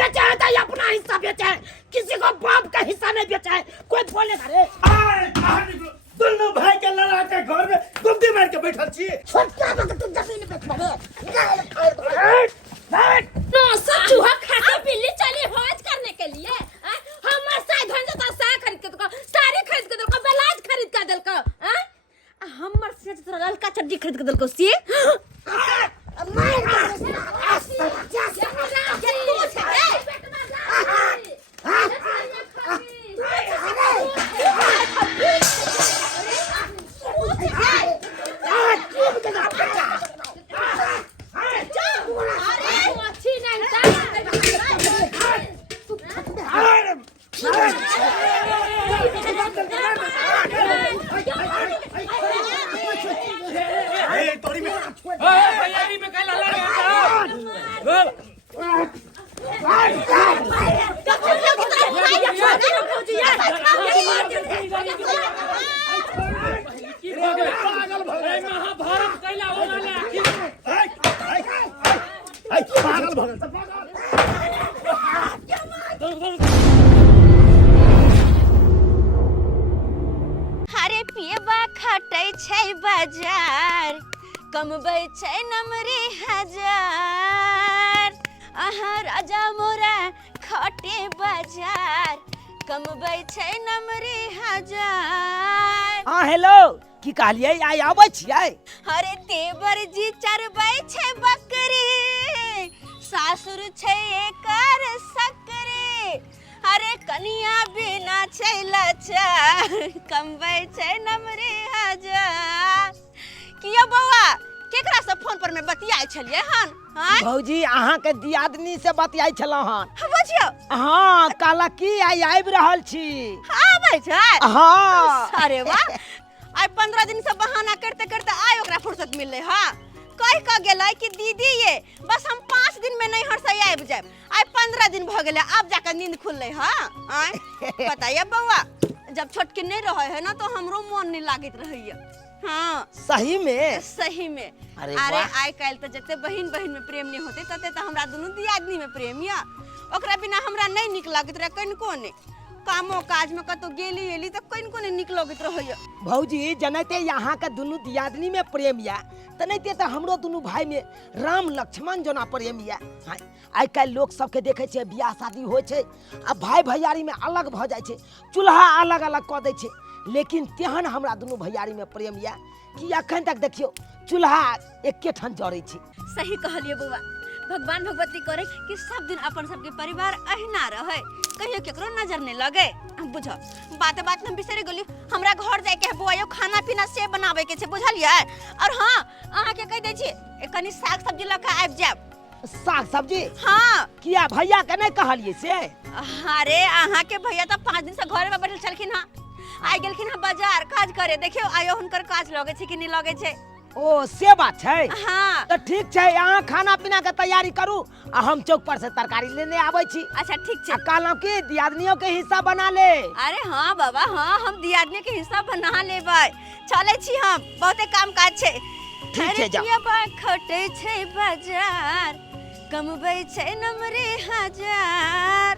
बेचा है तो अपना हिस्सा बेचा है, किसी को बाप का हिस्सा नहीं बेचा है। कोई बोलेगा रे दोनों भाई के लड़ा के घर में गुप्ती मार के बैठल छी। छोटका बक तू जमीन बेच बड़े नो सचू है खाता बिल्ली चली हौज करने के लिए हमर साई धन जता सा खरीद के तो साड़ी खरीद के तो ब्लाउज खरीद के देलको हमर से तो ललका चड्डी खरीद के देलको सी हरे पियबा खटै छै बाजार कमबै छै नमरे हजार आहा राजा मोरा खटे बाजार कमबै छै नमरे हजार। हाँ हेलो की कहलिए आई आबै छियै। अरे तेवर जी चरबै छै बकरी सासुर छै एकर सकरी अरे कनिया बिना छै लाचार कमबै छै नमरे हजार। किया बौआ केकरा से फोन पर में बतियाय छलिए हन भौजी अहाँ के दियादनी से बतियाई छलौ हन। बुझियो हाँ काला की आई आबि रहल छी। आबै छै हाँ अरे वाह आई 15 दिन से बहाना करते करते आई ओकरा फुर्सत मिलले हां कह क गेलै कि दीदी ये बस हम 5 दिन में नहीं हरसै आबि जाब आई 15 दिन भ गेलै अब जाकर नींद खुलले हां आई बताइए बौआ जब छोटकी नहीं रहे है ना तो हमरो मन नहीं लागत रहैया। हाँ सही में अरे आई काल तो जते बहिन बहिन में प्रेम नहीं होते तते तो हमरा दोनों दियादनी में प्रेम या ओकरा बिना हमरा नहीं निक लागत रहे कनको ने कामो काज में कतो गेली एली तो कनको ने निक लागत रहैया। भौजी जनते यहाँ के दुनू दियादनी में प्रेम या तनते तो हमरो दुनू भाई में राम लक्ष्मण जना प्रेम या। आई काल लोग सबके देखे छे बियाह शादी होय छे आ भाई भैयारी में अलग भ जाय छे चूल्हा अलग अलग क दे छे लेकिन तेहन हमरा दुनू भैयारी में प्रेम या कि अखन तक देखियो चूल्हा एके ठन जड़ै छे। सही कहलिए बउआ भगवान भगवती करे कि सब दिन अपन सबके परिवार अहिना रहे कहियो केकरो नजर नहीं लगे। बुझो बात बात में बिसरे गेली हमरा घर जाय के बुआयो खाना पीना से बनावे के छे बुझलिए। और हां अहाँ के कह दे छी कनी साग सब्जी ल के आबि जाब। साग सब्जी हाँ किया भैया के नहीं कहलिए से। अरे अहाँ के भैया तो 5 दिन से घर में बैठल छलखिन हां आई गेलखिन हां बाजार काज करे देखियो आयो हुनकर काज लगे छे कि नहीं लगे छे। ओ से बात छै। हाँ तो ठीक छै यहाँ खाना पीना के तैयारी करू आ हम चौक पर से तरकारी लेने आबै छी। अच्छा ठीक छै कहलौ कि दियादनियों के हिस्सा बना ले। अरे हाँ बाबा हाँ हम दियादनी के हिस्सा बना लेबै चले छी हम बहुते काम काज छै। ठीक छै जा खटे छै बाजार कमबै छै नमरे हजार।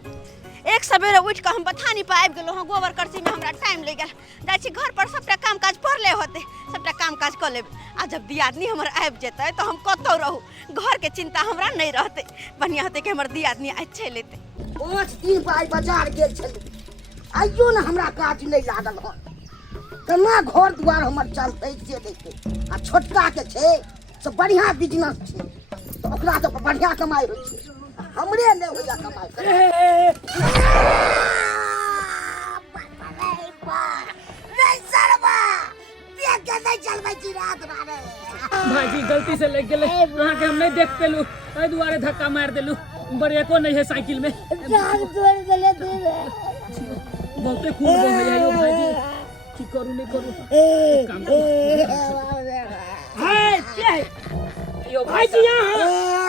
एक सवेरे उठ के हम बथानी पे आबि गेलौ हां गोबर करसी में हमरा टाइम लग गेल जाय छी घर पर सबटा काम काज परले होते सबटा काम काज क लेब आ जब दियादनी हमर आबि जेतै तो हम कतौ रहू घर के चिंता हमरा नहीं रहते बढ़िया होते कि हमर दियादनी आज चलि एतै। 5 दिन पर बाजार गेल छलु आइयो न हमरा काज नहीं लागल हन केना घर द्वार हमर चलतै से देखै आ छोटका के छै से बढ़िया बिजनेस छै तो ओकरा तो बढ़िया कमाई होय छै हमरे नहीं होया कमाई भाजी गलती से लग गेले अहाँ के हम नहीं देख पेलू ए दुआरे धक्का मार देलू ब्रेको नहीं है साइकिल में बहुते खूब है यो भाजी की करू नहीं करू काम हाय क्या है यो भाजी यहाँ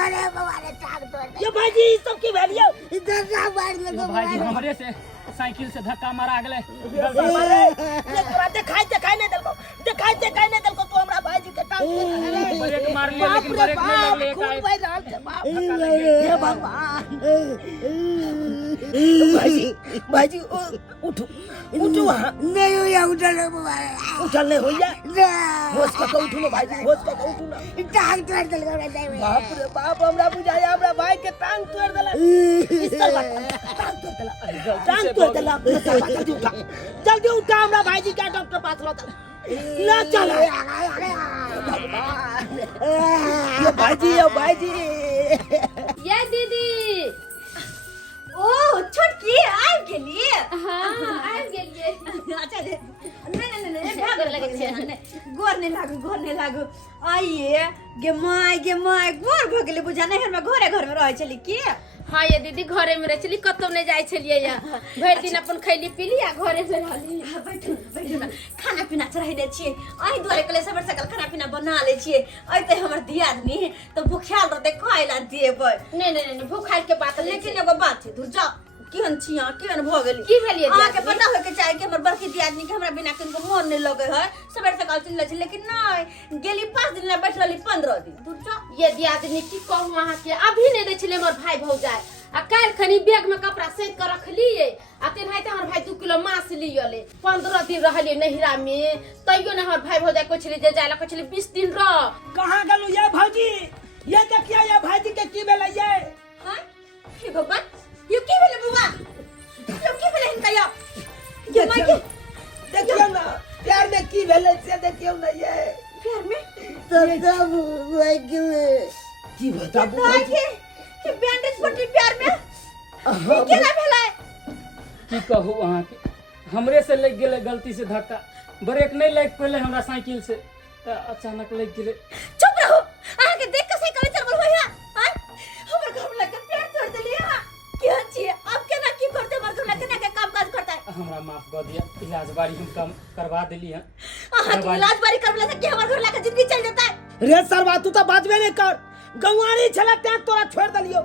अरे बाबा रे टांग तोड़ यो भाजी सब की वैल्यू इधर ना मार ले भाजी हमरे से साइकिल से धक्का मारा गेले तोरा देखाई नहीं देलको तू हमरा भाईजी के ब्रेक मार लिया बाप लेकिन रे ब्रेक नहीं बाप, लगले खून का बह रहल छै, बाप हे हे भगवान। भाईजी उठू उठू वहाँ नहीं हुआ उधर बाबा उठल नहीं होइया होश का उठू ना भाईजी, होश का उठू ना। टांग तोड़ दिल कर बाप रे बाप, हमरा बुझाया हमरा भाई के टांग तोड़ देला। इस्तर बात टांग तोड़ देला, टांग तोड़ देला। जल्दी उठा, जल्दी उठा, हमरा भाईजी का डॉक्टर पास लो चल। ना चलो भगवान, ये भाईजी ये दीदी। ओ छोटकी आ गेली। हाँ आबि गेलियै। अच्छा नहीं भागऽ लगै छै। गोर नहीं लागू आइए गे माय गोर भ गेलै बुझा नहीं हमे घर में रहै छली की। हाँ ये दीदी घरे में रह चली, कतौ नहीं जाय छलियै या। भरि दिन अपन खैली पीली आ घरे में रहली। बैठू ना खाना पीना चढ़ाई दे छियै आई दुआरे कले सबर सकल खाना पीना बना ले छियै आई ते हमर दियादनी तो भूख्याल रहते खाइला देबै। नहीं भूखाल के बात लेकिन एगो बात है दूर जा केहन छिया केहन भ गेली की भेलियै अहाँ के दियादनी? पता होय के चाही कि हमर बड़की दियादनी के हमरा बिना किनको मोन नहीं लगे है सबर सकल चल छै लेकिन नहीं गेली 5 दिन ला बैठ रहली 15 दिन दूर जा। ये दियादनी की कहूँ अहाँ के, अभी नहीं दै छलै हमर भाई भौजाई। आ काल्हि खनी बैग में कपड़ा सैत कर रखलियै आ तेनाहिते हमर भाई 2 किलो मांस लियले। 15 दिन रहलियै नहिरा में, तैयो ने हमर भाई भौजाई को छलै जे जाय ला, को छलै 20 दिन रह। कहाँ गेलू ये भौजी? ये देखिए ये भाईजी के की भेलै ये? हां हे भगवान यो की भेले बुआ यो की भेले हिनका यो माय के देखियो ना प्यार में की भेलै से देखियो ना ये प्यार में तब वो क्यों की बताबू ताकि कि बैंडेज पट्टी प्यार में ये केना भेलै। की कहू अहाँ के, हमरे से लग गेले गलती से धक्का, ब्रेक नहीं लग पड़े हमरा साइकिल से त अचानक लग गेले। चुप रहो अहाँ के देख के साइकिल चलबल होइया हां हमर घर लग के पैर तोड़ देलिए क्या छी अब केना की करते हमर घर लग केना के काम काज करता है। हमरा माफ कर दिया, इलाज बारी हम कम करवा देली हैं। अहाँ के इलाज बारी करबला से कि हमर घर लग के जिंदगी चल जाता है। रे सरवा तू तो बाजबे नहीं कर, गंवारी छला ते तोरा छोड़ दलियो।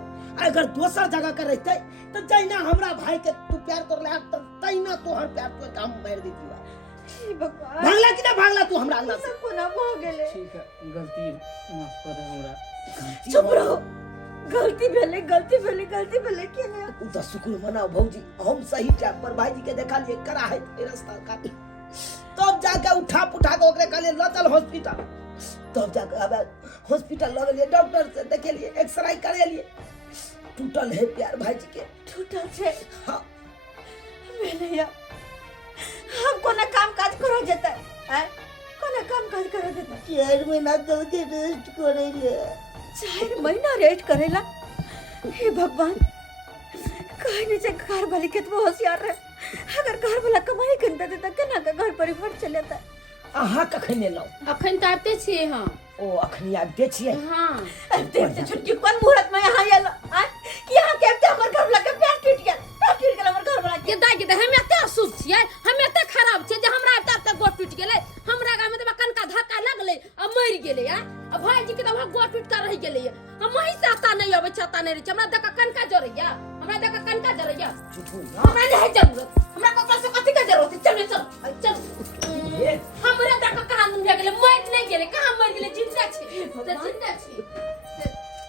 अगर दूसर जगह कर रहते तो जैना हमरा भाई के तू प्यार कर ले तो तैना तोहर प्यार तो काम मार दी दिया। हे भगवान भागला कि ना भागला तू हमरा अंगना से? सब कोना हो गेले। ठीक है गलती माफ कर हमरा। चुप रहो गलती भेले केने तू तो शुक्र मनाओ भौजी, हम सही टाइम पर भाईजी के देखा लिए करा है ये रास्ता का। तब जाके उठा पुठा के ओकरे कहले ल चल हॉस्पिटल। तब जाके अब हॉस्पिटल लग लिए, डॉक्टर से देखे लिए, एक्सरे करे लिए, टूटल है प्यार भाईजी के। टूटल छे हाँ भेलैया हम कोना काम काज करो जेतै हैं कोना काम काज करो जेतै 4 महीना कल के रेस्ट करे ले 4 महीना रेस्ट करेला। हे भगवान कहीं नहीं से घर वाले कितना होशियार है, अगर घर वाला कमाई करता देता केना के घर परिवार चलेता। अहाँ कखन एलौ? अखन तऽ आबिते छियै हम। ओ अखनी आबिते छियै? हाँ देख से छुटकी कोन मुहूर्त में यहाँ आयल कि यहाँ के हमर घर वाला के पैर टूट गेल हमर घर वाला के। के दाई के हम एते अशुभ छियै, हम एते खराब छियै जे हमरा अब तक गोड़ टूट गेलै। हमरा गाम में त कनका धक्का लगलै आ मरि गेलै आ भाईजी के त गोड़ टूट कर रह गेलै। हम वही से आता नहीं अबै छता नहीं रहै, हमरा देख कनका जरैया, हमरा देख कनका जरैया। हमरा नहीं जरूरत, हमरा ककरा से कथि के जरूरत है? चल चल हमरा देख कहां भे गेलै, मरि नहीं गेलै, कहां मरि गेलै, जिंदा छै त जिंदा छै।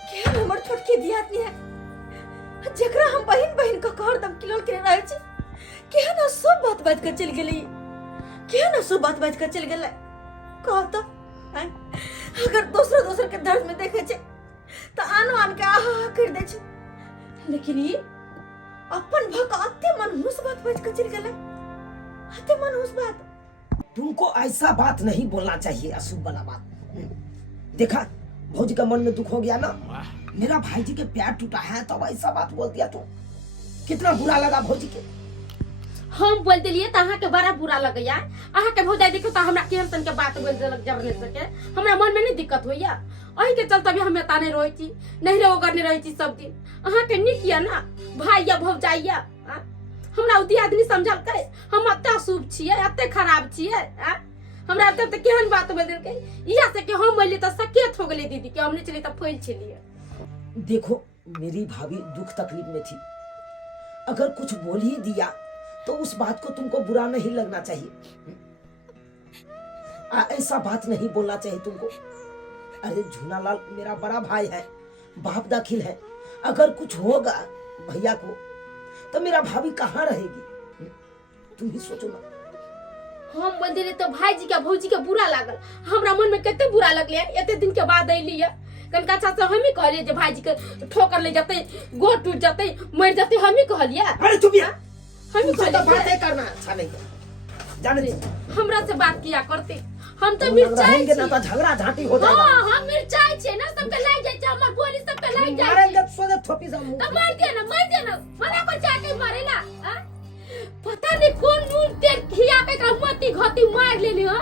के हमर छोटकी दियादनी है जेकरा हम बहिन का हरदम किलोल के रहै छी, के ना सब बात कर चल गेलै, के ना सब बात कर चल गेलै। कह तो अगर दूसरा के दर्द में देखे छे तो आन के आहा कर दे छे, लेकिन ये अपन भक अते मनहूस बात कर चल गेलै, अते मनहूस बात। तुमको ऐसा बात नहीं बोलना चाहिए, अशुभ वाला बात। देखा भौजी का मन में दुख हो गया ना, मेरा भाईजी के पैर टूटा है तब ऐसा बात बोल दिया तो कितना बुरा लगा भौजी के। हम बोल दिलिए तो अहाँ के बड़ा बुरा लगैया। अहाँ के भौजाई देखो तो हमरा केहन तन के बात बोल देलक जब ले सके, हमरा मन में नहीं दिक्कत होइया। अही के चलते भी हमें ताने रहै छी, नहीं रे ओगर नहीं रहै छी सब दिन। अहाँ के निक या ना भाई या भौजाई या हमरा उदी आदमी समझल करे, हम अते अशुभ छियै, अते खराब छियै। हमरा अब तक केहन बात बोल देलकै, इहा से के हम बोलिए तो सकेत हो गेलै दीदी के, हम नहीं चली तो फैल चलिए। देखो मेरी भाभी दुख तकलीफ में थी, अगर कुछ बोल ही दिया तो उस बात को तुमको बुरा नहीं लगना चाहिए। ऐसा बात नहीं बोलना चाहिए तुमको। अरे झूलालाल मेरा बड़ा भाई है, बाप दाखिल है। अगर कुछ होगा भैया को तो मेरा भाभी कहाँ रहेगी? तुम ही सोचो ना। हम बंदे तो भाईजी का भौजी के बुरा लागल, हमरा मन में कते बुरा लगले। एते दिन के बाद अइली है, कनका चाचा हम ही कहलिए जे भाईजी के ठोकर ले जाते, गोड़ टूट जाते, मर जाते, हम ही कहलिए। अरे चुप या, हम ही तुमसे तो कहलिए बातें करना अच्छा नहीं है। जाने दे, हमरा से बात किया करते। हम तो हम मिर्चाई रहेंगे ना छी। तो झगड़ा झांटी हो जाएगा। हां हम मिर्चाई छे ना, सबके लाग जाय छै, हमर बोली सबके लाग जाय मारेंगे छै। तो सोदे थोपी से मुंह। तो मार दिया ना, मना को जाके मारेला। पता नहीं कौन नून तेल खिया के का मती घती मार लेली हो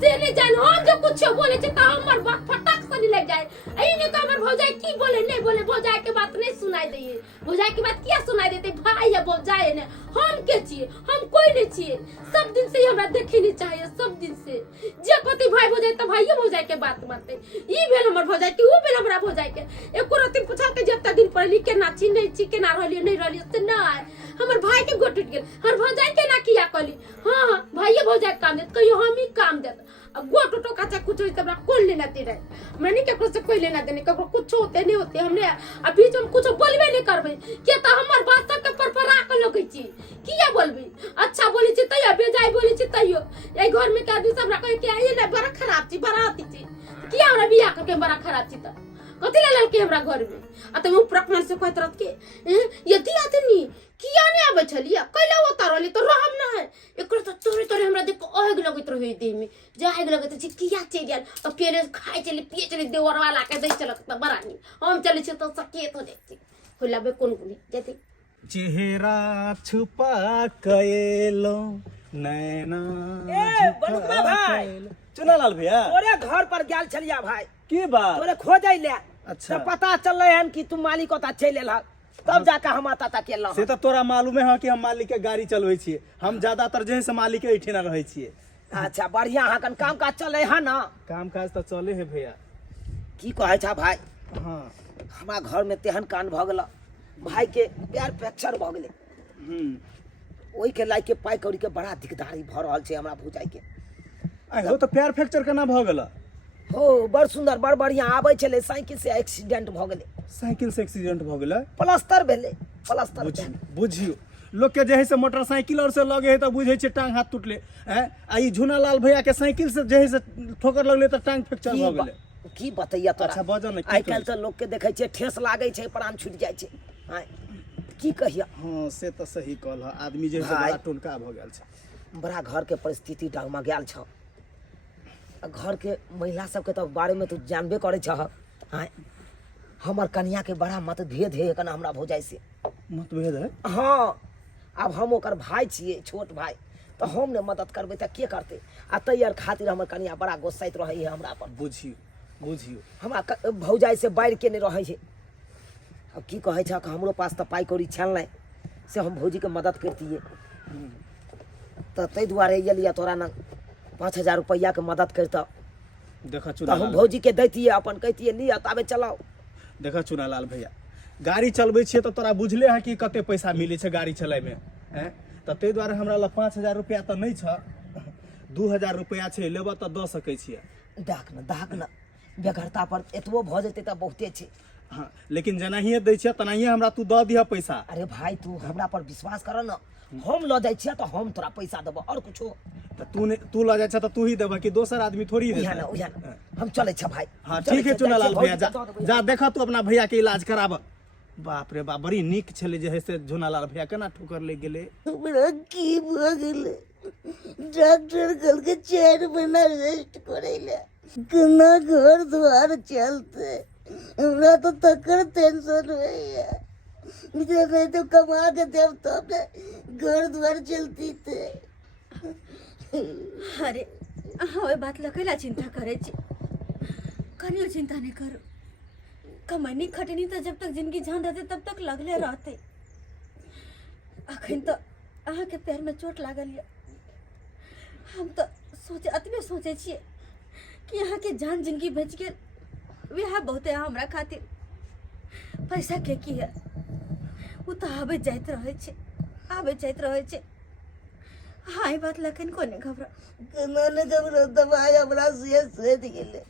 से ने जान। हम जो कुछ बोले छ त हमर बात फटक से लग जाए। एई ने तो हमर भौजाई की बोले नहीं बोले, भौजाई के बात नहीं सुनाई दे। भौजाई की बात क्या सुनाई देते? भाई या भौजाई ने हम के छिए, हम कोई नहीं छिए। सब दिन से हमरा देखे नहीं चाहिए, सब दिन से जे कति भाई भौजाई त भाई भौजाई के बात मानते। ई भेल हमर भौजाई की, ऊ भेल हमरा भौजाई के। एको रति पूछा के जत्ता दिन पहले के ना छी नहीं छी, के ना रहलिए नहीं रहलिए से ना। हमर भाई के गोट टूट गेल, हर भौजाई के ना किया कहली। हां भाई भौजाई काम देत, कहियो हम ही काम देत। अब गोट टोका चाहे कुछ होई तबरा कोन लेना तेरे। मैंने केकरो से कोई लेना देने, केकरो कुछ होते नहीं होते। हमने अभी हम कुछ बोलबे नहीं करबे के त हमर बात तक पर परा के लगै छी। किया बोलबे? अच्छा बोली छी तैयो, बेजाय बोली छी तैयो। ए घर में के आदमी सब रखै के ये ना बड़ा खराब छी, बड़ा आती छी। किया हमरा बियाह करके बड़ा खराब छी त कथि ले ललके हमरा घर में? आ तुम प्रकरण से कहत रहत के यदि आदमी किया ने आबै छलिया कैला उतारली तो रहम ना है। एकरो तो तोरे तोरे हमरा देख आग लगत रहे देह में, जाग लगत छी किया चल गेल। अब पेरे खाए चली पिए चली देवर वाला के दई चलत त बरानी हम चले छी तो सकेत हो जाती। खुलाबे कोन कोनी जति चेहरा छुपा कएलो नैना। ए बनुआ भाई, चुनालाल भैया तोरे घर पर गेल छलिया भाई, की बात? तोरे खोजै ले। अच्छा। तो पता चलले हन कि तुम मालिक ओता चल एला, तब जाके हम आता ता केला। से तो तोरा मालूमे है कि हम मालिक के गाड़ी चलबै छियै। हम ज्यादातर जे है से मालिक के ऐठिना रहै छियै। अच्छा बढ़िया, अहाँ कन काम काज चले है ना? काम काज तो चले है भैया। की कहै छा भाई? हाँ। हमरा घर में तेहन कान भ गेल, भाई के प्यार फ्रैक्चर भ गेले। ओई के लायक के पाई कौड़ी के बड़ा दिकदारी भ रहल छै हमरा भुजाई के। आई हो तो पैर फ्रैक्चर केना भ गेल? हो बड़ सुंदर बड़ बढ़िया आबै छले, साइकिल से एक्सीडेंट भ गेले। साइकिल से एक्सीडेंट भ गेल? प्लास्टर भेले, प्लास्टर बुझियो बुझियो लोग के जे है से मोटरसाइकिल और से लगे है तो बुझे छे टांग हाथ टूटले हैं। आ ई झुनालाल भैया के साइकिल से जे है से ठोकर लगले तो टांग फ्रैक्चर भ गेले। की बतैया तोरा? अच्छा बजो न, आइ काल्हि तो लोग के देखे छे ठेस लागे छे, प्राण छूट जाय छे। हां की कहिया? हाँ से तो सही कहल है। आदमी जे है से भाई। बड़ा टुनका भ गेल छे। बड़ा घर के परिस्थिति डगमा गेल छ। घर के महिला सब के तो बारे में तू जानबे करे छ। हां हमर कन्या के बड़ा मतभेद है कना हमरा भौजाई से। मतभेद है? हाँ अब हम ओकर भाई छिए, छोट भाई, तो हम ने मदद करबे त के करते? आ तैयार खातिर हमर कन्या बड़ा गुस्साइत रहे है हमरा पर। बुझियो बुझियो हमरा भौजाई से बाढ़ के नहीं रहे है। अब की कहे छ कि हमरो पास तो पाई कौड़ी छल नहीं से हम भौजी के मदद करतिए। तो तै दुआरे एलिया तोरा न 5000 रुपया के मदद करता देखा तो हम चुनालाल भौजी के दैतिए, अपन कहतिए लिया ताबे चलाओ। देखा चुनालाल भैया, गाड़ी चलबै छियै तो तोरा बुझले है कि कते पैसा मिले छै गाड़ी चलाय में हैं। तो तै दुआरे हमरा ल 5000 रुपया तो नहीं छ, 2000 रुपया छै, लेबा तो द सकै छियै। दाग न बेगरता पर एतबो भ जेते त बहुते छै। हाँ लेकिन जेनाहिए दै छियै तेनाहिए हमरा तू दऽ दिह पैसा। अरे भाई तू हमरा पर विश्वास कर न, हम ल जाय छियै तो हम तोरा पैसा देबो और कुछो। तो तू ल जाइ छ तो तू ही देबह कि दोसर आदमी थोड़ी उहे देतै? न हम चले छ भाई। हाँ चलै ठीक है छै, चुनालाल जाइ भैया, छियै, जा भौजी के दऽ देबै। जा देखा तू अपना भैया के इलाज कराब। बाप रे बाप, बड़ी नीक छले जे है से झुनालाल भैया केना ठोकर ले गेले। हमरा की भ गेलै? डॉक्टर कल के 4 महीना रेस्ट करैले, केना घर द्वार चलते? हमरा तो तकर टेंशन होइए। मुझे नहीं तो कमा के देव तब घर द्वार चलती थे। अरे हाँ बात लकेला चिंता करे छी, कनियो चिंता नहीं करो। कमैनी खटनी तो जब तक जिंदगी जान रहते तब तक लगले रहते। अखन तो अहाँ के पैर में चोट लागल है। हम तो अतबे सोचे छिए कि अहाँ के जान जिंदगी बच गेल, वह बहुत है हमरा खातिर। पैसा के की है, वो तो आबे जाइत रहे छे, आबे जाइत रहे छे। हाँ बात लेकिन कोने घबरा केना ने घबरा दवाई हमरा से सद गेले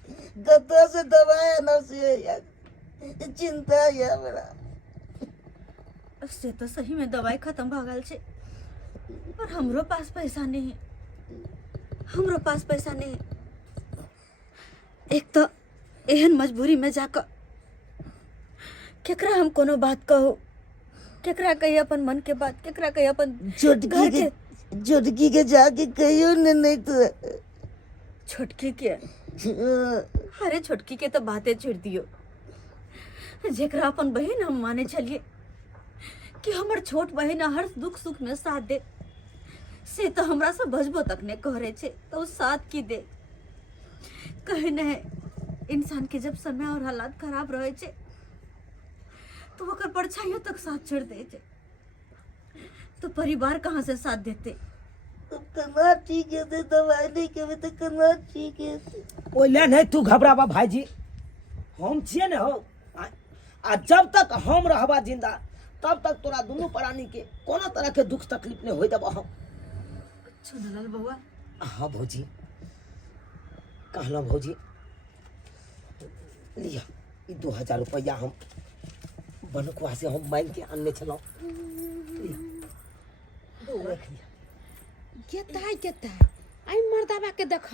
कतो से दवाई न से यार चिंता है हमरा से तो सही में दवाई खत्म भ गल छे पर हमरो पास पैसा नहीं हमरो पास पैसा नहीं एक तो एहन मजबूरी में जाकर केकरा हम कोनो बात कहू केकरा कही अपन मन के बात केकरा कही अपन छोटकी के जाके कहियो ने नहीं तो छोटकी के अरे छोटकी के तो बातें छोड़ दियो जेकरा अपन बहन हम माने चलिए कि हमर छोट बहन हर दुख सुख में साथ दे से तो हमरा से बजबो तक ने कहरे छे तो साथ की दे कहे न इंसान के जब समय और हालात खराब रहे छे तो ओकर परछाइयों तक साथ छोड़ दे छे तो परिवार कहाँ से साथ देते कना ठीक है ते दवाई नहीं के तो कना ठीक है ओले नहीं तू घबराबा भाईजी हम छिए ने हो आ जब तक हम रहबा जिंदा तब तक तोरा दोनों प्राणी के कोनो तरह के दुख तकलीफ नहीं होई देबो हम सुनलाल बउआ हाँ भौजी कहला भौजी लिया 2000 रुपया हम बनकुआ से हम मांग के आनने चलो गेताई आई मर्दाबा के देख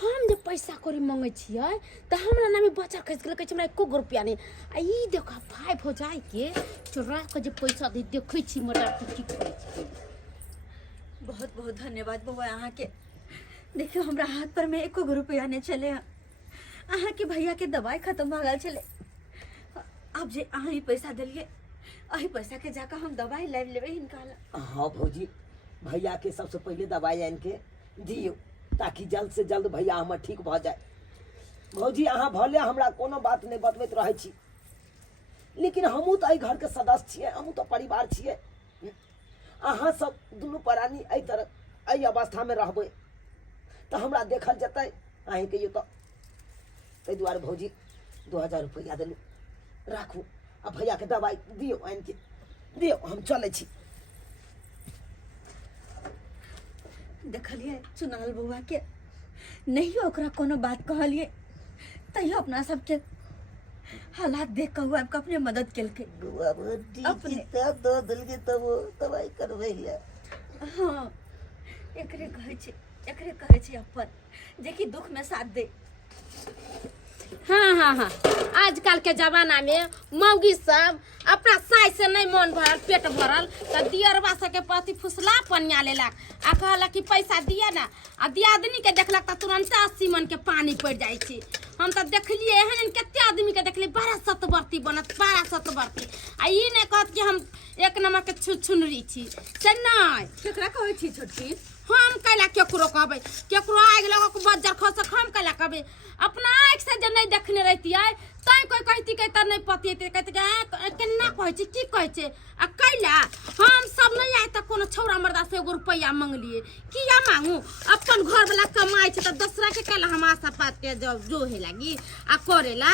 हम जे पैसा कौड़ी मांगे छियै तो हमरा नामे बच्चा खस गेल कहै छै हमरा एको रुपया नहीं आ ई देख भाई भौजाई के चोरा के जे पैसा दे देखै छी मर्दा की करै छै बहुत बहुत धन्यवाद बउआ अहाँ के देखियो हमरा हाथ पर में एको रुपया नहीं चले अहाँ के भैया के दवाई खत्म भ गल चले अब जे अहाँ ही पैसा दिलिए अही पैसा के जाकर हम दवाई लाइव लेबे हिनका हाँ भौजी भैया के सबसे पहले दवाई आन के दियो ताकि जल्द से जल्द भैया हमर ठीक भ जाए भौजी अहाँ भले हमरा कोनो बात नहीं बतबैत रहे छी लेकिन हमहूँ तो एहि घर के सदस्य छियै हमहूँ तो परिवार छियै अहाँ सब दुनू प्राणी एहि तरह एहि अवस्था में रहबै तो हमरा देखल जेतै अहीं कहियो तो ताहि दुआरे भौजी 2000 रुपया देलू राखू आ भैया के दवाई दियो आन के दियो हम चलै छी देखलिए सुनाल बउआ के नहीं ओकरा कोनो बात कहलिए तैयो अपना सबके हालात देख के हुआ अपने मदद केलके अपने दो दिल के तब दवाई करबै ले हाँ एकरे कहे छै अपन जे कि दुख में साथ दे हाँ आजकल के जमाना में मौगी सब अपना साई से नहीं मन भरल पेट भरल तो दियरबा सबके प्रति फुसला पनिया लेलक आ कहलक कि पैसा दिए ना आ दियादनी के देखलक तो तुरंत 80 मन के पानी पड़ जाए छी हम तो देखलिए एहन कते आदमी के देखलिए 12 सतवर्ती बनत 12 सतवर्ती आ ई नहीं कहत कि हम एक नंबर के छुनरी छी से नहीं केकरा कहै छी छोटकी हम कैला केकरो कहबै केकरो आगि लगा के बज्जर खसक हम कैला कहबै अपना आँख से जे नहीं देखने रहतियै तै कोई कहती के त नहीं पतियते कहते के केना कहै छी की कहै छै आ कैला हम सब नहीं आए त कोनो छौरा मर्दा से 1 रुपया मांगलिए किया मांगू अपन घर वाला कमाई छै त दूसरा के कैला हम आशा पात के जो हे लागी आ करेला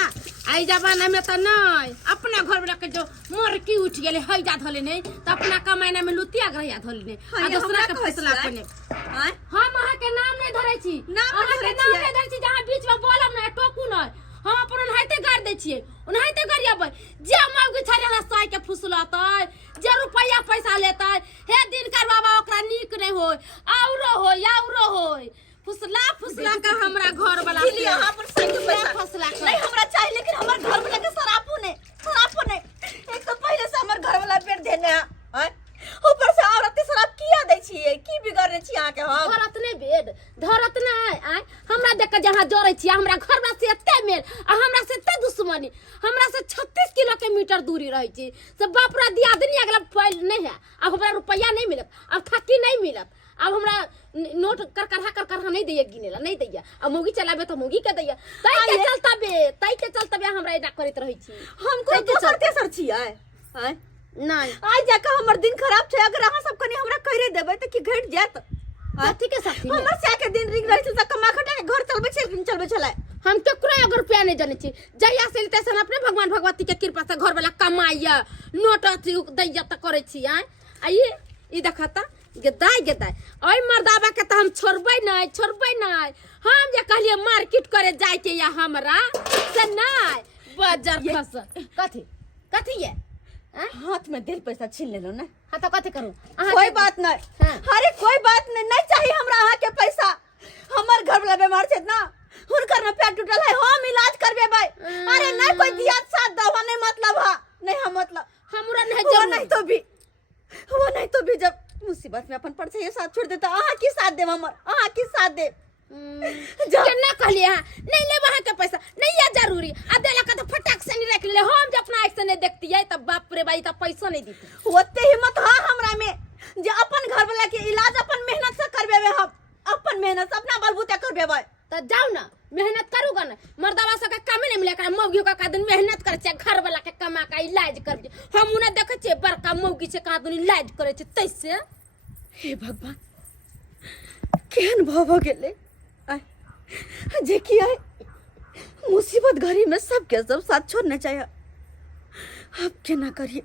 आई जमाना में त नहीं अपना घर वाला के जो मरकी उठ गेले हैजा धले नहीं त अपना कमाईना में लुतिया गहिया धले नहीं आ दूसरा के फैसला कोने हम अहाँ के नाम नहीं धरै छी अहाँ के नाम नहीं धरै छी जहाँ बीच में बोलब ना टोकू न हम अपन ओनाहिते गाड़ दै छियै ओनाहिते गरियाबै जे मौगी छाड़े हमरा साई के फुसलतै जे रुपया पैसा लेतै हे दिनकर बाबा ओकरा नीक नहीं होय औरो होय फुसला के हमरा घर वाला यहाँ पर सही पैसा फुसला नहीं हमरा चाहिए लेकिन हमर घर वाला के सरापू ने एक तो पहले से हमर घर वाला पेट देने है ऊपर से औरत के शराब किया दै छियै की बिगड़ने छी अहाँ के हम धरत नहीं बेद धरत नहीं आय हमरा देख के जहाँ जोड़े छियै हमरा घर में से एते मेल आ हमरा से एते दुश्मनी हमरा से 36 किलोमीटर दूरी रहे छी से बाप रे दियादनी अगला फैल नहीं है अब हमरा रुपया नहीं मिलत अब थकी नहीं मिलत अब हमरा नोट कर नहीं दैया गिनेला नहीं दैया अब मौगी चलाबे तो मौगी के दैया तई के चलता बे हमरा एना करैत रहे छी हम कोई दोसर तेसर छियै हैं नहीं आज जाके हमर दिन खराब छै अगर अहाँ सब कनी हमरा कहिरे देबै त की घट जात ठीक है साथी हमर से के दिन रिंग रहै छै त कमा खटा के घर चलबै छलै हम केकरो 1 रुपया नहीं जाने छी जहिया से तैसन अपने भगवान भगवती के कृपा से घर वाला कमाइया नोट दैया त करे छी आय आ ई देखता गेदाय ओए मर्दाबा के तो हम छोड़बै नहीं हम जे कहलिए मार्केट करे जाय के या हमरा से नहीं बाजार खस कथी ये हाथ में दिल पैसा छीन ले लो ना। हां तो कथी करू कोई बात नहीं। हाँ। अरे कोई बात नहीं चाहिए हमरा अहाँ के पैसा। हमर घर वाला बीमार छे ना, हुनकर में पेट टूटल है, हम इलाज करबे भाई। अरे नहीं कोई दिया साथ दवा नहीं मतलब हा नहीं हम मतलब हमरा नहीं वो जरूर नहीं तो भी जब मुसीबत में अपन परछाई साथ छोड़ देता अहाँ की साथ देव हमर अहाँ की साथ दे केना कहलिए नहीं ले वहां के पैसा नहीं ये जरूरी आ देला का तो फटाक से नहीं रख ले हम जे अपना आंख से नहीं देखती है तब बाप रे भाई तब पैसा नहीं देती ओते हिम्मत हां हमरा में जे अपन घर वाला के इलाज अपन मेहनत से करबे हम अपन मेहनत से अपना बलबूते करबे भाई तो जाओ ना मेहनत करूगा ना मर्दावा सब के काम नहीं मिले कर मौगी का दिन मेहनत करे छे घर वाला के कमा का इलाज कर हम उन्हें देखे छे बड़का मौगी से का दिन इलाज करे छे तैसे हे भगवान केहन भव गेले आय जे की आय मुसीबत घड़ी में सबके सब साथ छोड़ने चाहिए। अब केना करिए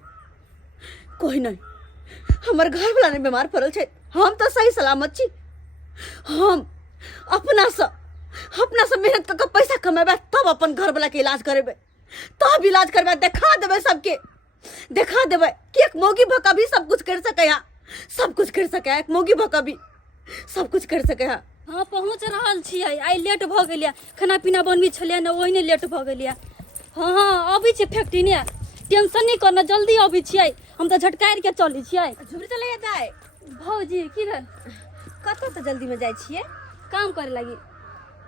कोई नहीं हमर घर वाला ने बीमार पड़ल छे हम तो सही सलामत छी। हम अपना से मेहनत करके पैसा कमेबे तब अपन घर वाला के इलाज करेबे तब इलाज करबे देखा देबे सबके देखा देबे कि एक मौगी भका भी सब कुछ कर सके है सब कुछ कर सके है एक मौगी भका भी सब कुछ कर सके है। हाँ पहुँच रहल छियै आइ लेट भऽ गेलियै खाना पीना बनबै छलियै ने ओहिने लेट भऽ गेलियै। हाँ अबै छी फैक्ट्री ने टेंशन नहीं करना जल्दी अबै छियै हम तो झटकारि के चलै छियै। झुमरी चले जाए भौजी की भेल कतौ तो जल्दी में जाय छियै काम करे लागी।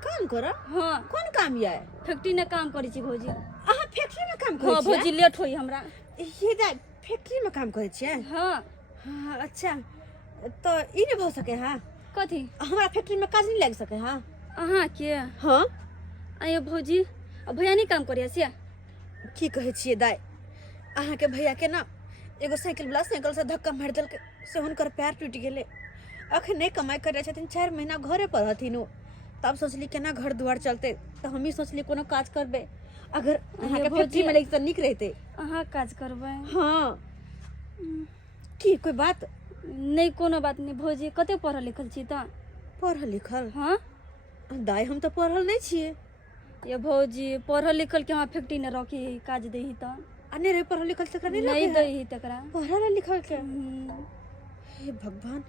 काम करो हाँ कोन काम ये फैक्ट्री ने काम करै छी भौजी। अहाँ फैक्ट्री में काम हाँ करै छियै भौजी लेट होई हमरा। ये जाय फैक्ट्री में काम करै छियै हाँ हाँ अच्छा तो ई नहीं भ सके हाँ कथी हमारा फैक्ट्री में काज नहीं लग सके हाँ अहाँ के हाँ आइयो भौजी भैया नहीं काम करिया से की कहे छियै दाय अहाँ के भैया के ना एगो साइकिल वाला साइकिल से धक्का मार देलकै से हुनकर पैर टूट गेलै अखन नहीं कमाई करे छथिन 4 महीना घरे पर रहथिन ओ तब सोचली केना घर दुआर चलते तो हम ही सोचली कोनो काज करबे अगर अहाँ के फैक्ट्री में लग त नीक रहते। अहाँ काज करबै हाँ की कोई बात नहीं कोनो बात नहीं भौजी कते पढ़ल लिखल छी त पढ़ल लिखल हाँ दाय हम तो पढ़ल नहीं छियै ये भौजी पढ़ल लिखल के वहाँ फैक्ट्री ने रखी काज दही त अने रे पढ़ल लिखल तकरा नहीं दही तकरा पढ़ल लिखल के हे भगवान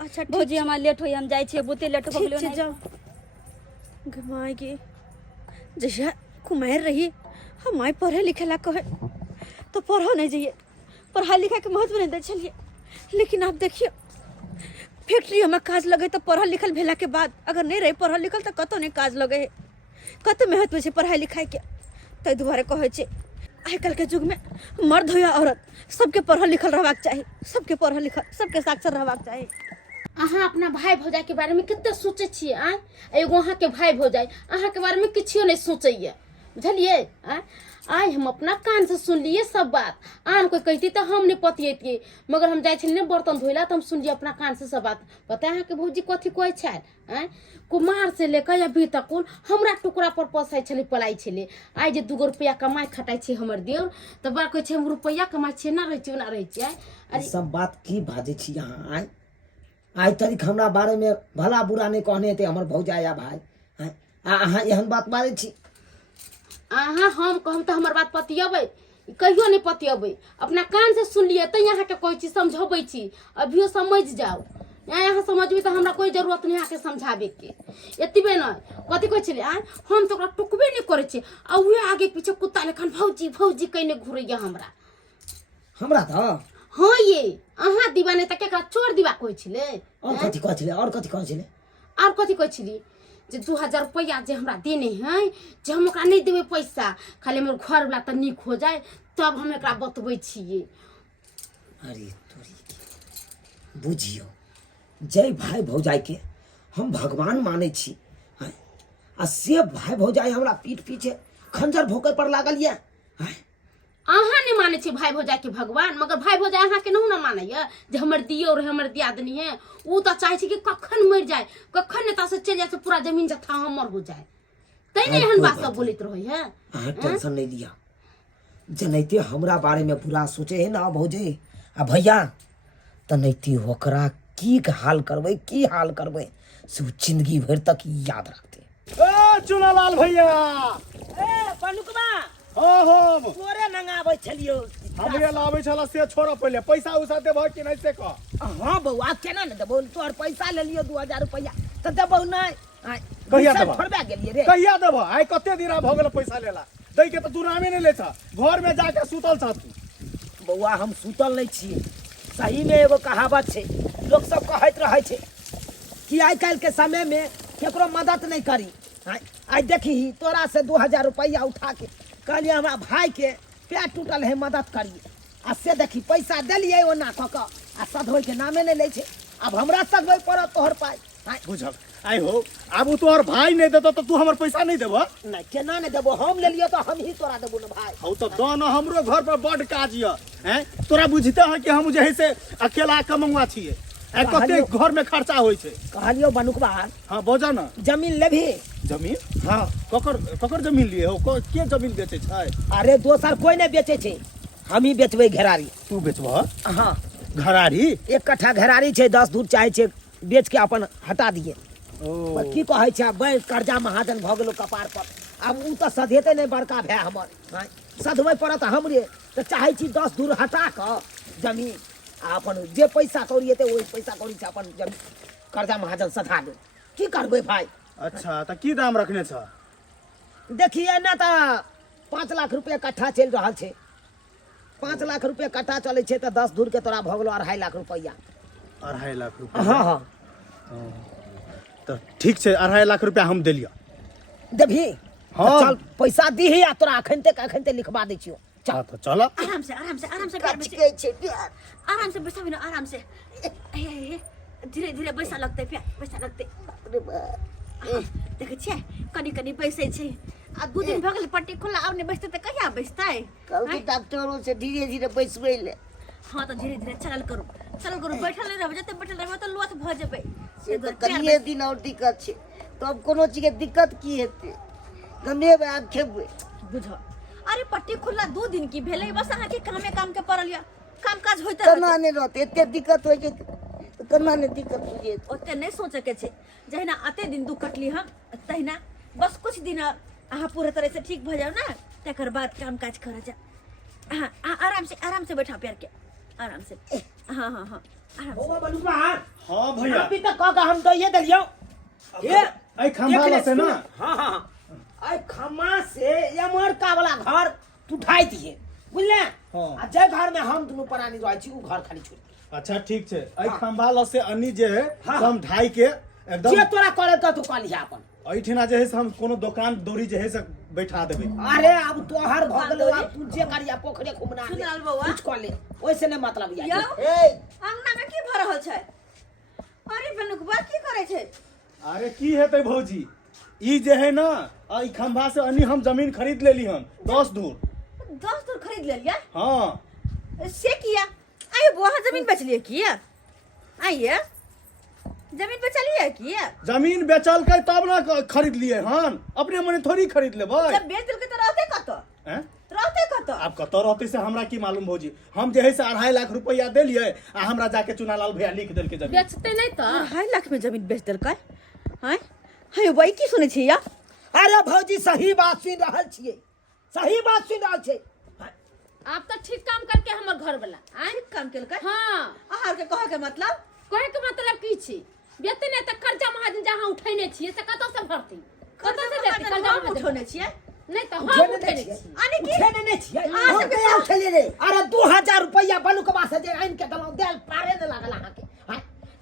अच्छा ठीक भौजी हमार लेट होई हम जाय छियै बहुते लेट हो गेलै जाओ घुमाए के जैसा कुमार रही हम आए पढ़े लिखे ला कहे तो पढ़ो नहीं जाइए पढ़ाई लिखाई के महत्व नहीं दे चलिए लेकिन आप देखिए फैक्ट्री हमें काज लगे तो पढ़ल लिखल भेला के बाद अगर नहीं रही पढ़ल लिखल तो कतो नहीं काज लगे है कतो महत्व है पढ़ाई लिखाई के ताहि दुआरे कहे छे आइ काल्हि के युग में मर्द हो या औरत सबके पढ़ल लिखल रहबाक चाहिए सबके पढ़ल लिखल सबके साक्षर रहबाक चाहिए। अहाँ अपना भाई भौजाई के बारे में कितना सोचे छियै आ एगो अहाँ के भाई भौजाई अहाँ के बारे में किछो नहीं सोचैया बुझलिए आइ हम अपना कान से सुनलिए सब बात आन कोई कहती तो हम नहीं पतियतिए मगर हम जाय छलिए बर्तन धोइला तो हम सुनलिए अपना कान से सब बात पता है कि भौजी कथी कहै छै कुमार से लेकर अभी तक हमरा टुकड़ा पर पसाई छले पलाई छले आइ जे 2 रुपया कमाई खटाई छै हमर देव तो बा कहै छै हम रुपया कमाई छै ना रहे छै अरे सब बात की बाजे छी यहाँ आइ तरीक हमरा बारे में भला बुरा नहीं कहने थे हमर भौजाया भाई अहाँ एहन बात बारे छी अहाँ हम कहम तो हमार बात पतियबै कहियो नहीं पतियबै अपना कान से सुन लिए तो यहाँ के कहै छी समझबै छी अभियो समझ जाओ यहाँ समझबी तो हमरा कोई जरूरत नहीं आके समझाबे के एतबे नहीं कथी कहै छलै हम तो टुकबे नहीं करे छी आ उहे आगे पीछे कुत्ता लेखन भौजी भौजी कहने घुरैया हमरा तो हाँ ये अहाँ दीवाने तक एकरा चोर दीवा कहै छलै और कथी कहै छलै और कथी कहै छली जे 2000 रुपया जे हमरा देने हैं जे हम ओकरा नहीं देबै पैसा खाली हमर घर वाला त नीक हो जाए तब हम एकरा बतबै छियै। अरे तोरी बुझियो जय भाई भौजाई के हम भगवान माने छी आ से भाई भौजाई हमरा पीठ पीछे खंजर भोंके पर लागल ये अहाँ नहीं माने छी भाई भौजाई के भगवान मगर भाई भौजाई अहाँ के नहीं ना मानैया जे हमर दियो रे हमर दियादनी है उ त चाहे छी कि कखन मर जाए कखन नेता से चल जाए से पूरा जमीन जत्था हमर हो जाए तै नहीं एहन बात सब बोलैत रहै है। अहाँ टेंशन नहीं लिया जनैते हमरा बारे में बुरा सोचे है ना भौजे आ भैया तनैती ओकरा की हाल करबै से जिंदगी भर तक याद रखते। ए चुनालाल भैया ए बलुकबा हम तोरे मंगाबै छलियो। हमरे लाबै छला से छोड़ पहिले पैसा उसा देबह कि नहीं से कह। हाँ बउआ केना ने देबो, तोहर पैसा ले लियो 2000 रुपया त देबो नहीं। कहिया देबह? छोड़बा गेलिए रे। कहिया देबह? आइ कते दिन भ गेल पैसा लेला, दै के त तू नामे नहीं ले छ, घर में जाके सुतल छ तू। बउआ हम सुतल नहीं छिए, सही में एगो कहावत छै, लोग सब कहैत रहे छै कि आइ काल्हि के समय में केकरो मदद नहीं करी। आई देखी तोरा से 2000 रुपया उठा के कहलिए हमरा भाई के पैर टूटल है मदद करिए, आ से देखी पैसा देलिए ओना कऽ कऽ आ सधबै के नामे नहीं लै छै। अब हमरा सधबै पड़त तोहर पाई। बुझल आइ हो, आब उ तोहर भाई नहीं देतो त तू हमर पैसा नहीं देबह? नहीं केना नहीं देबो, हम ले लियो तो हम ही तोरा देबो ना भाई। हौ त द न, हमरो घर पर बड काज य हैं। तोरा बुझते है कि हम जे है से अकेला कमंगवा छिए, आ कते घर में खर्चा होय छै। कहलियो बनुकबा हां बोझ न। जमीन लेभी? जमीन? हां ककर जमीन लिए हो? के जमीन बेचे छै? अरे दोसर कोई नहीं बेचे छै, हम ही बेचबै घेरारी। तू बेचबह? हाँ घरारी? 1 कट्ठा घेरारी छै, 10 दूर चाहे छै बेच के अपन हटा दिए। ओ की कहै छै बैंक कर्जा महाजन भ गेलो कपार पर, अब उ त सधेते नहीं बड़का भै हमर। सधबै पड़त हमरे, त चाहे छी 10 दूर हटा क जमीन आ अपन जे पैसा कौड़ी हेतै ओहि पैसा कौड़ी से अपन जमीन कर्जा महाजन सधा दे। की करबै भाई? अच्छा त की दाम रखने छ? देखिए ना त 5 लाख रुपया कट्ठा चल रहा छै। 5 लाख रुपया कट्ठा चले छै त 10 दूर के तोरा भ गेलो 2.5 लाख रुपया। 2.5 लाख रुपया? हाँ हाँ त ठीक छै, 2.5 लाख रुपया हम देलियो। देभी? हाँ। चल पैसा दीही आ तोरा अखनते लिखवा दै छियो। चल त चल। आराम से प्यार बैठ, आराम से बैठा बिना आराम से। धीरे धीरे पैसा लगते प्यार, पैसा लगते। देखे छियै कनी कनी बैसे छै, आ 2 दिन भ गेल पट्टी खुला, आब नहीं बैठते त कहिया बैठतै? कल के डॉक्टरों से धीरे धीरे बैसबै ले। हाँ तो धीरे धीरे चलल करू बैठल नहीं रहबै, जते बैठल रहबै त लोथ भ जेबै। से तो कनिए दिन और दिक्कत छै, तब कोनो चीज के दिक्कत की हेतै? गमेबै आब खेबै। बुझ अरे पट्टी खुला 2 दिन की भेलै, बस अहाँ के काम के पड़ल या, काम काज होइत केना नहीं रहतै? एते दिक्कत होइ छै त केना नहीं दिक्कत होइ छै? ओते नहीं सोचे के छै, जहिना अते दिन दुख कटली हम तहिना बस कुछ दिन अहाँ पूरे तरह से ठीक भ जाओ ना, तकर बाद काम काज कर जा। हाँ आराम से बैठा प्यार के, आराम से। हाँ आराम से। ओ बलुकबा हां भैया अभी तक कह हम तो ये दिलियो ये आई खंभा से ना। हाँ आई खम्मा से यमरका वाला घर तू ढाई दिए, बुझले? हाँ। आ जे घर में हम दुनू प्राणी रहै छी उ घर खाली छोड़। अच्छा ठीक छै, आई खंभा ल से अन्नी जे है हाँ। हम ढाई के एकदम जे तोरा करे त तू कलिया अपन। ऐठिना जे है से हम कोनो दुकान दौरी जे है से बैठा देबै। अरे अब तोहर भ गेलो, अब तू जे करिया पोखरे घुमना सुनाल बौआ। कुछ कर ले, ओइसे नहीं मतलब या। यौ ए अंगना में की भ रहल छै? अरे बनुकबा की करे छै? अरे की हेतै भौजी, ई जे है ना ई खंभा से अन्नी हम जमीन खरीद लेली हम 10 दूर। 10 दूर खरीद ले लिया? हां से किया? आइए बुआ जमीन बेच लिए किया? आइए जमीन बेच लिए किया? जमीन बेचल के तब ना खरीद लिए हन, अपने मने थोड़ी खरीद लेबै। जब बेच दिल के तो रहते कत? हैं? रहते कत? आप कत रहते से हमरा की मालूम भौजी, हम जे है से 2.5 लाख रुपया देलिए आ हमरा जाके चुनालाल भैया लिख देल के जमीन। बेचते नहीं तो 2.5 लाख में जमीन बेच दिल का? हैं? हाय भाई की सुने छी या? अरे भौजी सही बात सुन रहल छियै, सही बात सुन रहल छै। आप तो ठीक काम करके हमर घर वाला आय काम केल का? हाँ आहार के कहे के मतलब? कहे के मतलब की छी? बेते नहीं तो कर्जा महाजन जहाँ उठैने छियै से कतौ से भरती, कतौ से देती कर्जा हम महाजन? उठौने छियै? नहीं तो हम उठेने उठैने नहीं छियै। छी। आने की? उठेने नहीं छियै। अहाँ हम सबके कहिया उठेलियै रे? अरे 2000 रुपया बलुकबा से जे आइन के दलौ देल पारे न लागल अहाँ के। हां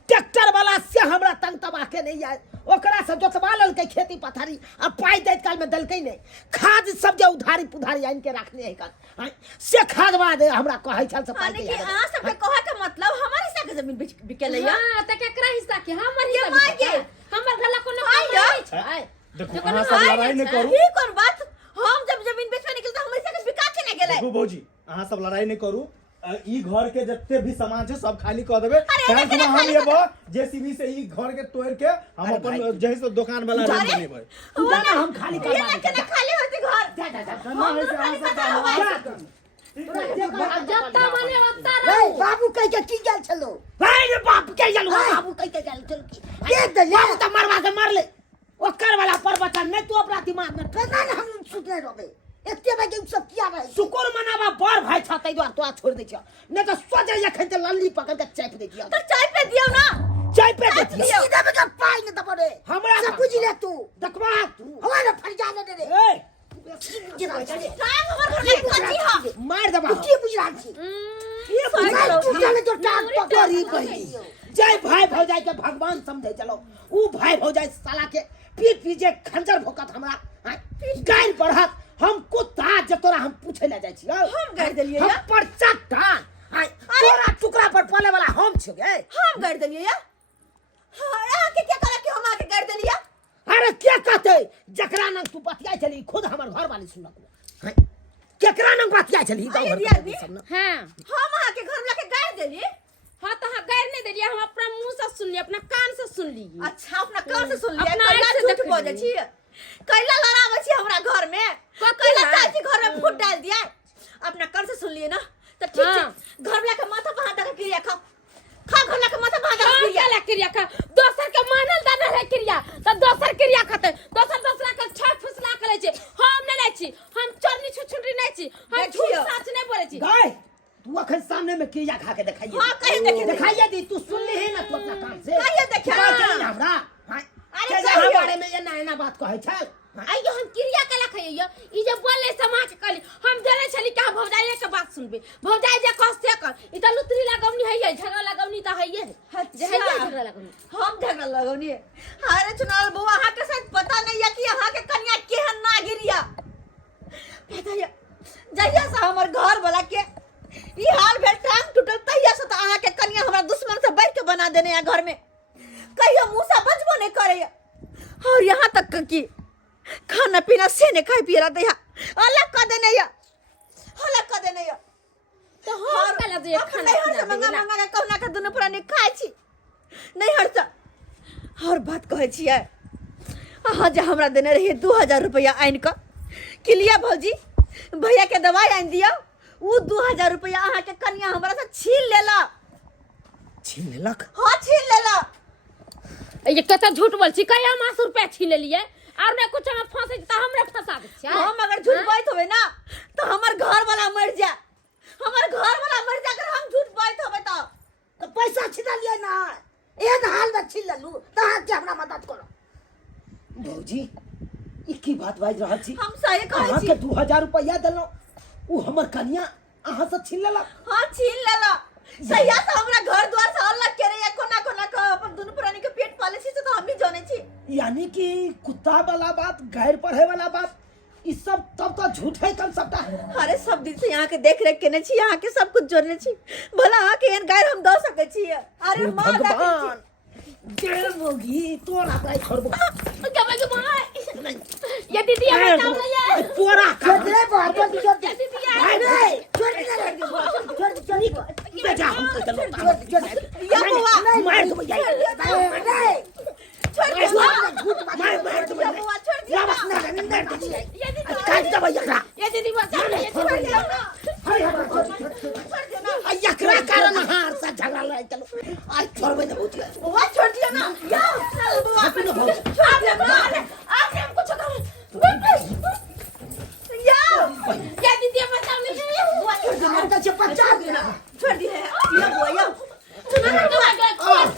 ट्रैक्टर वाला से हमरा तंग तबा के नहीं आय, ओकरा से जोतवा लेल के खेती पथारी आ पाई दैत काल में दलकै नहीं, खाद सब जे उधारी पुधारी आइन के रखने है काल। हां से खादवा दे हमरा कहै छल से पाई आने की दे। अहाँ सबके कहे के मतलब हमारे हिस्सा के जमीन बिकेले या? हां त केकरा हिस्सा के? हमर ये हिस्सा माय के। हमर घला कोनो आय काम या? नहीं छै। देखो जो अहाँ कोनो सब आय लड़ाई नहीं छै। करू। ई कोन बात? हम जब जमीन बेचबे निकल त हमर हिस्सा के बिका के नहीं गेलै। देखू भौजी अहाँ सब लड़ाई नहीं करू, ई घर के जत्ते भी सामान छै सब खाली कर देबै। अरे बैंक में हम लेबो जेसीबी से ई घर के तोड़ के हम अपन जहि से दुकान वाला रूम बनेबै। तू जाना हम खाली ये करवा ना दे। खाली होते घर। जा जा जा। ना है से अहाँ सब जत्ता माने ओत्ता रे रहू बाबू कह के की गेल छलो भाई रे बाप के गेल बाबू कह के गेल छलो की के दे बाबू तो मरवा के मार ले ओकर वाला पर बचा नहीं तू अपना दिमाग में ना हम सुते रहबे एते बजे सब किया रहे शुक्र मनावा बड़ भाई छ तै द्वार तो छोड़ दे छ नहीं तो सोचे एखन ते लल्ली पकड़ के चाप दे दिया तो चाय पे दियो ना चाय पे दे दिया सीधा बजे पाई न दबरे हमरा सब बुझ ले तू देखबा तू हमारा फट जाने दे रे ए टांग हमर घर में कच्ची ह मार दबा तू की बुझ रहा छी ये बुझा तू चले तो टांग पकड़ी पहली जय भाई भौजाई के भगवान समझे चलो ऊ भाई भौजाई साला के पीठ पीछे खंजर भोकत हमरा गाय बढ़त हम कुत्ता जब तोरा हम पूछे ले जाय छी हम गाड़ देलिए हम या परचा टांग तोरा टुकड़ा पर पले वाला हम छ गे हम गाड़ देलिए या हां के क्या करा कि हम आके गाड़ देलिए अरे क्या कहते जकरा नंग तू बतिया चली खुद हमर घर वाली सुनत केकरा नंग बतिया चली गांव अरे घर दिया के सब न हां हम आके घर में लाके गाड़ देलिए हां तो हां गैर नहीं देलिए हम अपना मुंह से सुन लिए अपना कान से सुन लिए अच्छा अपना कान से सुन लिया अपना कैला आँख से झूठ देख बोले छी कैला लड़ावे छी हमरा घर में कैला? कैला चाची घर में फूट डाल दिया अपना कान से सुन लिए ना तो ठीक हाँ। है घर में लाके माथा पे हाथ रख के खा खा घर लाके माथा पे हाथ रख हम के क्या क्रिया खा दोसर के मानल दाना है क्रिया तो दोसर क्रिया खाते दोसर के छठ फुसला करे छी हम नहीं लै छी हम चोरनी छुछुंडी नहीं छी हम झूठ देखियो। सच नहीं बोले छी गाय तू अखन सामने में क्रिया खा के दिखाइए हाँ, कहीं देखिए, दिखाइए दी तू सुन ली है ना तू अपना काम से कहिए देखिए। बात चली हमरा हां अरे के कहिए। बारे में ये ना बात कहे छल आइयो हम क्रिया कला खइयो ई जे बोले समाज कली हम देले छली का भौजाई के बात सुनबे भौजाई जे कहते कर ई त लुतरी लगौनी है झगड़ा लगौनी त है ये जे है ये झगड़ा लगौनी हम झगड़ा लगौनी अरे चुनाल बुआ अहाँ के साथ पता नहीं है कि अहाँ के कन्या केहन ना गिरिया पता है जहिया से हमर घर वाला के ई हाल भेल टांग टूटल तहिया से तो अहाँ के कन्या हमरा दुश्मन से बढ़ के बना देने है घर में कहियो मुंह से बचबो नहीं करे और यहाँ तक कि खाना पीना से ने खाई पियला दे अलग कर देने या अलग कर देने या तो हम कला जे खाना से मंगा मंगा के कहुना के दुनु प्राणी खाय छी नहीं हरता और बात कहै छियै अहाँ जे हमरा देने रहिए 2000 रुपया आइन क किलिया भौजी भैया के दवाई आइन दियो उ 2000 रुपया अहाँ के कन्या हमरा से छीन लेला छीन लेलक हां छीन लेला ये कत झूठ बोल छी कया मास रुपया छीन लेलिए और मैं कुछ में फंसे त हमरे फंसा दे छी हम अगर झूठ बात होवे ना तो हमर घर वाला मर जा हमर घर वाला मर जा अगर हम झूठ बात होवे तो पैसा छिना लिया ना एक हाल में छिन ललू तो हाथ के हमरा मदद करो भौजी ई की बात बाज रहल छी हम सही कहै अहाँ छी के 2000 रुपया देलो ऊ हमर कन्या अहाँ से छीन लेलक हां छीन लेला सैया से हमरा घर द्वार से अलग करे या कोना कोना का अपन दुनु प्राणी के पेट पाले छी तो हम भी जाने छी यानी कि कुत्ता वाला बात गैर पढ़े वाला बात ई सब तब तो झूठ है कम सबटा अरे सब दिन से यहाँ के देख रेख केने छी यहाँ के सब कुछ जोड़ने छी भला यहाँ के एन गायर हम दो सके छी अरे मां भगवान जय मोगी तोरा काई छोड़बो क्या बोल के ये दीदी हमें काम नहीं है तोरा छोड़ दे बाहर जल्दी जल्दी ये दीदी अरे छोड़ दे छोड़ दे चली बेटा हम के चलो या बुआ मार दो भैया अरे छोड़ दे मार दो या बुआ छोड़ दे या बस ना ये दीदी काट दो भैया ये दीदी बचा ये छोड़ दे ना हाय हाय छोड़ दे ना यकरा कारण हार से झगड़ा लड़ाई चलो आज छोड़बे ना भौजी बुआ छोड़ दिया ना या बुआ अपने भौजी छोड़ दे बुआ आप हम कुछ कर या ये दीदी बचा नहीं बुआ छोड़ दे हाथ से पचा देना छोड़ दिया या बुआ या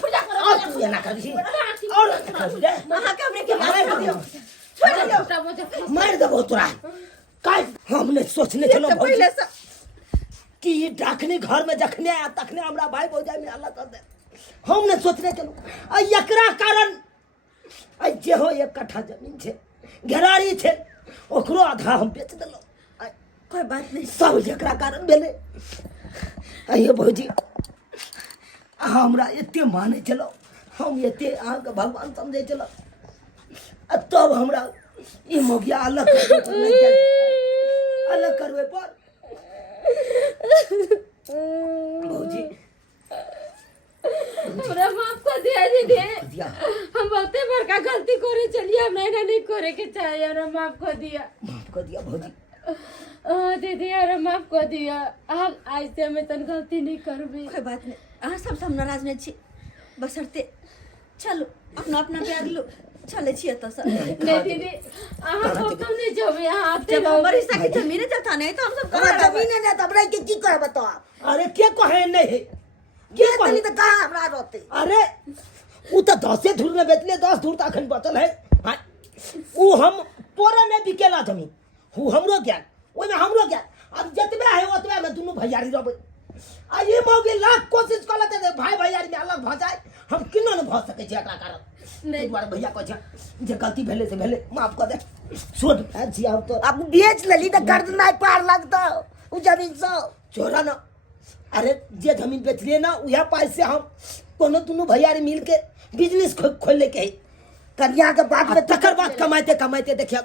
पूजा करो और तू ये ना कर और कर दे अहाँ के हमने के बात दियो छोड़ दियो मार दबो तोरा काय हमने सोचने चलो तो पहले से कि ये डाकने घर में जखने आया तखने हमरा भाई भौजाई में अलग कर दे हमने सोचने चलो आ एकरा कारण आ जे हो एक कट्ठा जमीन छे घेरारी छे ओकरो आधा हम बेच देलो कोई बात नहीं सब एकरा कारण भेले आइए भौजी हमरा एते माने चलो हम एते अहाँ के भगवान समझे चलो आ तब हमरा ई मोगिया अलग करबे पर नहीं जाए अलग करबे पर भौजी हमरा माफ कर दिया दीदी दिया हम बहुते बड़का गलती करे चलिए हम नहीं करे के चाहिए हमरा माफ कर दिया माफ कर दिया भौजी दीदी अरे माफ कर दिया हम आज से मैं तन गलती नहीं करबी कोई बात नहीं अहाँ सब हम नाराज नहीं छी बसरते चलो अपना अपना बैग लो चले छिए तो सब नहीं दीदी अहाँ कब नहीं जब यहाँ आते जब हमारी सकी जमीन जाता नहीं तो हम सब हमरा जमीन है ना तब रह के की करब तो अरे के कहे नहीं के तनी तो कहां हमरा रहते अरे उ तो 10 धूर में बेचले 10 धूर तक अखन बचल है हाँ। उ हम पूरा नहीं बिकेला जमीन उ हमरो ज्ञान ओइ में हमरो ज्ञान अब जतबे है ओतबे में दुनू भैयारी रहबै आ ये मौगे लाख कोशिश कर लेते भाई भैयारी में अलग भ जाए हम किनो न भ सकै छै एकरा कारण नहीं बार भैया कह छै जे गलती भेले से भेले माफ कर दे सुन जी अब तो अब बेच लेली तो कर्ज नहीं पार लगता उ जमीन से चोरा ना अरे जे जमीन बेचलिए ना उहे पाई से हम कोनो दुनू भैयारी मिल के बिजनेस खोले के है कन्या के बात में तकर बाद कमाते कमाते देखिए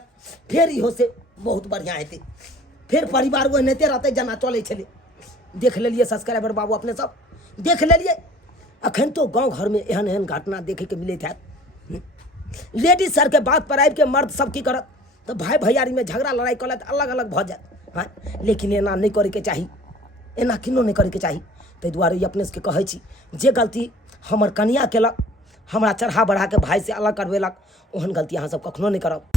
फिर इहो से बहुत बढ़िया हेतै फिर परिवार वो नेते रहते जना चले छले देख लेलिए सब्सक्राइबर बाबू अपने सब देख लेलिए अखन तो गांव घर में एहन एहन घटना देखे के मिले थे लेडीज सर के बात पर आबि के मर्द सब की करत तो भाई भैयारी में झगड़ा लड़ाई करत अलग अलग भ जात हाँ लेकिन एना नहीं करे के चाही एना किनो नहीं करे के चाही ताहि दुआरे ई अपने से कहै छी जे गलती हमर कनिया केलक हमरा चढ़ा बढ़ा के भाई से अलग करवेलक ओहन गलती अहाँ सब कखनो नहीं करब।